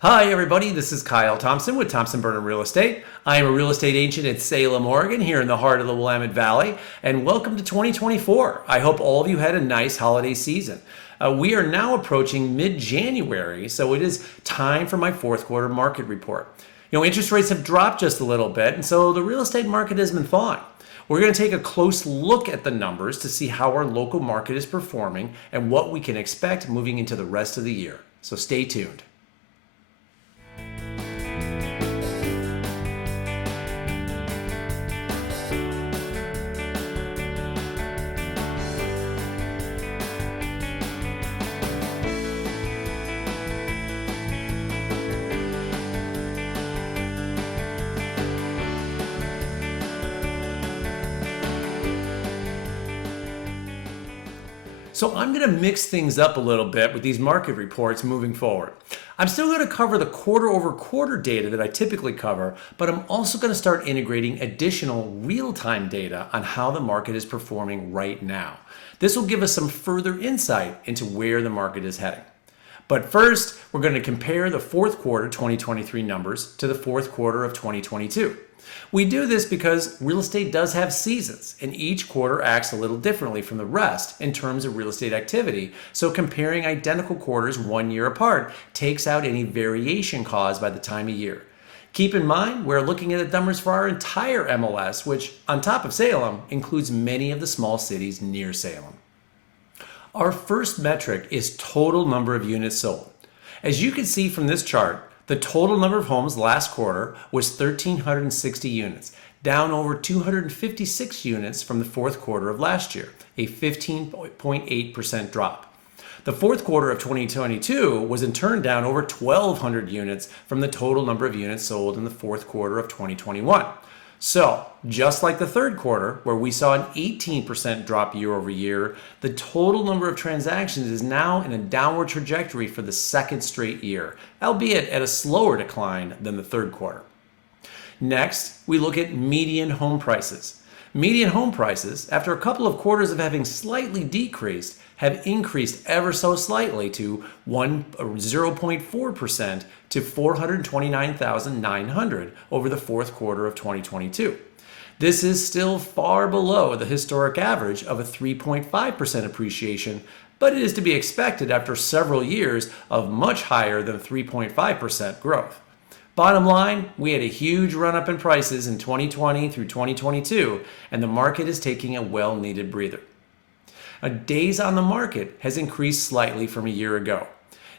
Hi, everybody. This is Kyle Thompson with Thompson Burnham Real Estate. I am a real estate agent in Salem, Oregon, here in the heart of the Willamette Valley, and welcome to 2024. I hope all of you had a nice holiday season. We are now approaching mid-January, so it is time for my fourth quarter market report. Interest rates have dropped just a little bit, and so the real estate market has been thawing. We're going to take a close look at the numbers to see how our local market is performing and what we can expect moving into the rest of the year. So stay tuned. So I'm going to mix things up a little bit with these market reports moving forward. I'm still going to cover the quarter over quarter data that I typically cover, but I'm also going to start integrating additional real-time data on how the market is performing right now. This will give us some further insight into where the market is heading. But first, we're going to compare the fourth quarter 2023 numbers to the fourth quarter of 2022. We do this because real estate does have seasons, and each quarter acts a little differently from the rest in terms of real estate activity, so comparing identical quarters 1 year apart takes out any variation caused by the time of year. Keep in mind, we're looking at the numbers for our entire MLS, which, on top of Salem, includes many of the small cities near Salem. Our first metric is total number of units sold. As you can see from this chart, the total number of homes last quarter was 1,360 units, down over 256 units from the fourth quarter of last year, a 15.8% drop. The fourth quarter of 2022 was in turn down over 1,200 units from the total number of units sold in the fourth quarter of 2021. So, just like the third quarter, where we saw an 18% drop year over year, the total number of transactions is now in a downward trajectory for the second straight year, albeit at a slower decline than the third quarter. Next, we look at median home prices. Median home prices, after a couple of quarters of having slightly decreased, have increased ever so slightly to 0.4% to 429,900 over the fourth quarter of 2022. This is still far below the historic average of a 3.5% appreciation, but it is to be expected after several years of much higher than 3.5% growth. Bottom line, we had a huge run-up in prices in 2020 through 2022, and the market is taking a well-needed breather. Days on the market has increased slightly from a year ago.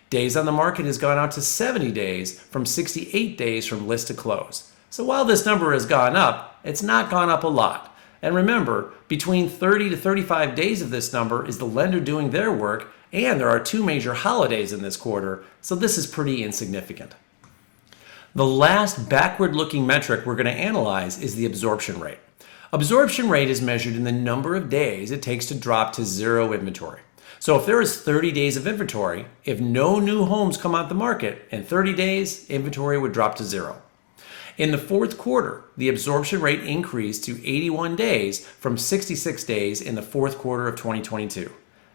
Days on the market has gone out to 70 days from 68 days from list to close. So while this number has gone up, it's not gone up a lot. And remember, between 30 to 35 days of this number is the lender doing their work, and there are 2 major holidays in this quarter, so this is pretty insignificant. The last backward-looking metric we're going to analyze is the absorption rate. Absorption rate is measured in the number of days it takes to drop to zero inventory. So if there is 30 days of inventory, if no new homes come out the market, in 30 days, inventory would drop to zero. In the fourth quarter, the absorption rate increased to 81 days from 66 days in the fourth quarter of 2022.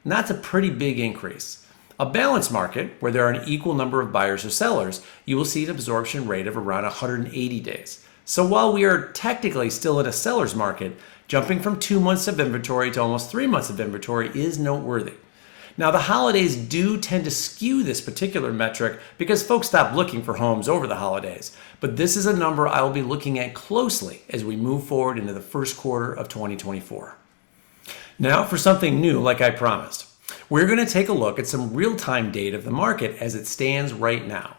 And that's a pretty big increase. A balanced market, where there are an equal number of buyers or sellers, you will see an absorption rate of around 180 days. So while we are technically still in a seller's market, jumping from 2 months of inventory to almost 3 months of inventory is noteworthy. Now, the holidays do tend to skew this particular metric because folks stop looking for homes over the holidays. But this is a number I will be looking at closely as we move forward into the first quarter of 2024. Now for something new, like I promised. We're going to take a look at some real-time data of the market as it stands right now.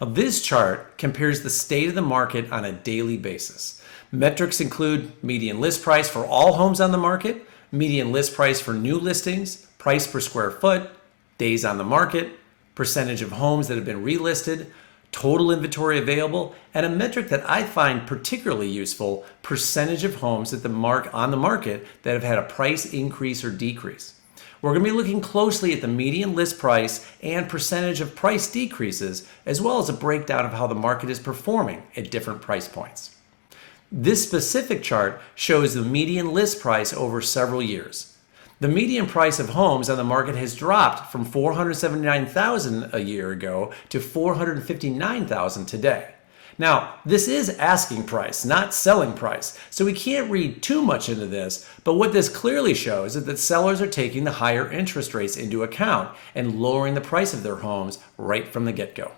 Now, this chart compares the state of the market on a daily basis. Metrics include median list price for all homes on the market, median list price for new listings, price per square foot, days on the market, percentage of homes that have been relisted, total inventory available, and a metric that I find particularly useful, percentage of homes on the market that have had a price increase or decrease. We're going to be looking closely at the median list price and percentage of price decreases, as well as a breakdown of how the market is performing at different price points. This specific chart shows the median list price over several years. The median price of homes on the market has dropped from $479,000 a year ago to $459,000 today. Now, this is asking price, not selling price, so we can't read too much into this, but what this clearly shows is that sellers are taking the higher interest rates into account and lowering the price of their homes right from the get-go.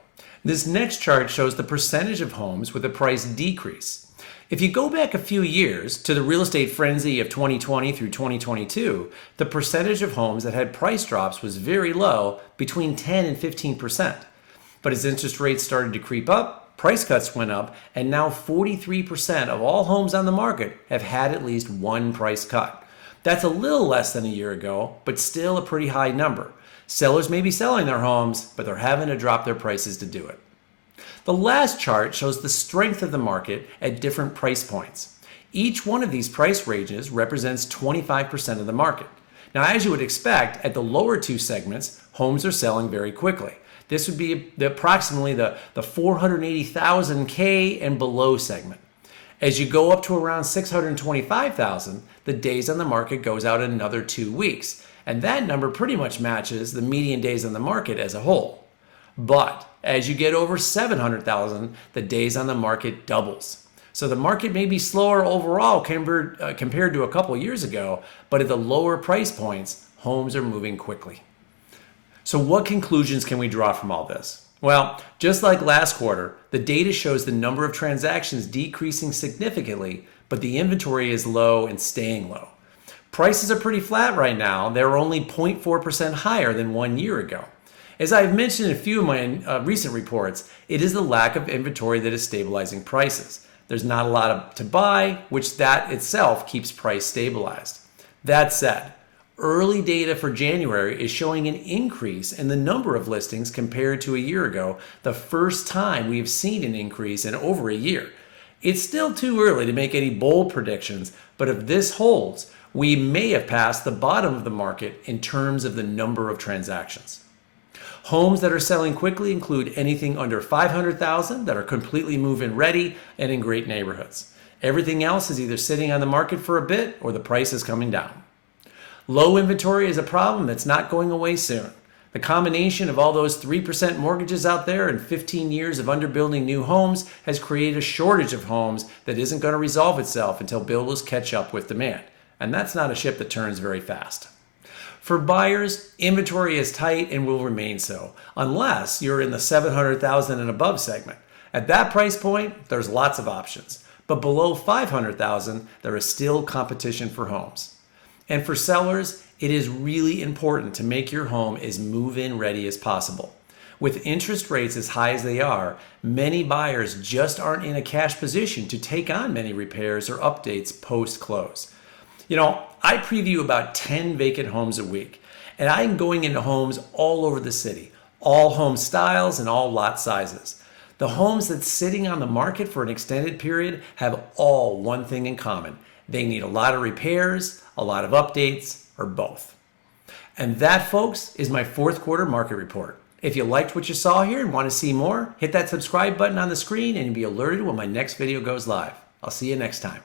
This next chart shows the percentage of homes with a price decrease. If you go back a few years to the real estate frenzy of 2020 through 2022, the percentage of homes that had price drops was very low, between 10 and 15%. But as interest rates started to creep up, price cuts went up, and now 43% of all homes on the market have had at least one price cut. That's a little less than a year ago, but still a pretty high number. Sellers may be selling their homes, but they're having to drop their prices to do it. The last chart shows the strength of the market at different price points. Each one of these price ranges represents 25% of the market. Now, as you would expect, at the lower two segments, homes are selling very quickly. This would be approximately the 480,000K and below segment. As you go up to around 625,000, the days on the market goes out another 2 weeks. And that number pretty much matches the median days on the market as a whole. But as you get over 700,000, the days on the market doubles. So the market may be slower overall compared to a couple years ago, but at the lower price points, homes are moving quickly. So what conclusions can we draw from all this? Well, just like last quarter, the data shows the number of transactions decreasing significantly, but the inventory is low and staying low. Prices are pretty flat right now. They're only 0.4% higher than 1 year ago. As I've mentioned in a few of my recent reports, it is the lack of inventory that is stabilizing prices. There's not a lot to buy, which that itself keeps price stabilized. That said, early data for January is showing an increase in the number of listings compared to a year ago, the first time we have seen an increase in over a year. It's still too early to make any bold predictions, but if this holds, we may have passed the bottom of the market in terms of the number of transactions. Homes that are selling quickly include anything under $500,000 that are completely move-in ready and in great neighborhoods. Everything else is either sitting on the market for a bit or the price is coming down. Low inventory is a problem that's not going away soon. The combination of all those 3% mortgages out there and 15 years of underbuilding new homes has created a shortage of homes that isn't going to resolve itself until builders catch up with demand. And that's not a ship that turns very fast. For buyers, inventory is tight and will remain so, unless you're in the $700,000 and above segment. At that price point, there's lots of options. But below $500,000, there is still competition for homes. And for sellers, it is really important to make your home as move-in ready as possible. With interest rates as high as they are, many buyers just aren't in a cash position to take on many repairs or updates post-close. You know, I preview about 10 vacant homes a week, and I'm going into homes all over the city, all home styles and all lot sizes. The homes that's sitting on the market for an extended period have all one thing in common. They need a lot of repairs, a lot of updates, or both. And that, folks, is my fourth quarter market report. If you liked what you saw here and want to see more, hit that subscribe button on the screen and you'll be alerted when my next video goes live. I'll see you next time.